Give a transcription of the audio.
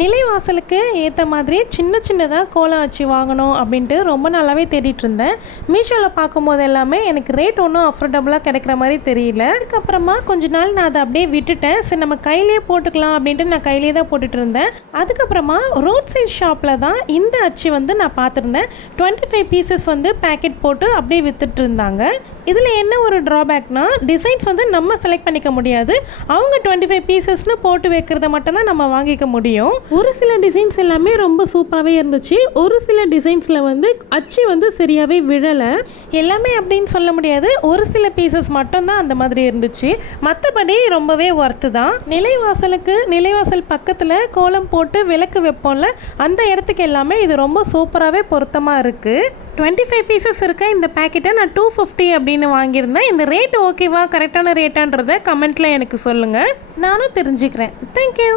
நிலைவாசலுக்கு ஏற்ற மாதிரி சின்ன சின்னதாக கோலம் அச்சு வாங்கணும் அப்படின்ட்டு ரொம்ப நாளாகவே தேடிட்டு இருந்தேன். மீஷோவில் பார்க்கும்போது எல்லாமே எனக்கு ரேட் ஒன்றும் அஃபோர்டபுளாக கிடைக்கிற மாதிரி தெரியல. அதுக்கப்புறமா கொஞ்ச நாள் நான் அதை அப்படியே விட்டுட்டேன். சரி நம்ம கையிலே போட்டுக்கலாம் அப்படின்ட்டு நான் கையிலே தான் போட்டுட்டு இருந்தேன். அதுக்கப்புறமா ரோட் சைட் ஷாப்பில் தான் இந்த அச்சு நான் பார்த்துருந்தேன். 25 பீசஸ் பேக்கெட் போட்டு அப்படியே வித்துட்டு இருந்தாங்க. இதில் என்ன ஒரு ட்ராபேக்னா டிசைன்ஸ் நம்ம செலக்ட் பண்ணிக்க முடியாது. அவங்க 25 பீசஸ்னு போட்டு வைக்கிறத மட்டும்தான் நம்ம வாங்கிக்க முடியும். ஒரு சில டிசைன்ஸ் எல்லாமே ரொம்ப சூப்பராகவே இருந்துச்சு. ஒரு சில டிசைன்ஸில் அச்சு சரியாகவே விழலை. எல்லாமே அப்படின்னு சொல்ல முடியாது. ஒரு சில பீசஸ் மட்டும்தான் அந்த மாதிரி இருந்துச்சு. மற்றபடி ரொம்பவே ஒர்த்து தான். நிலைவாசல் பக்கத்தில் கோலம் போட்டு விளக்கு வைப்போம்ல, அந்த இடத்துக்கு எல்லாமே இது ரொம்ப சூப்பராகவே பொருத்தமாக இருக்குது. 25 பீசஸ் இருக்க இந்த பேக்கெட்டை நான் 250 அப்படின்னு வாங்கியிருந்தேன். இந்த ரேட் ஓகேவா, கரெக்டான ரேட்டான்றதை கமெண்ட்டில் எனக்கு சொல்லுங்கள், நானும் தெரிஞ்சுக்கிறேன். தேங்க்யூ.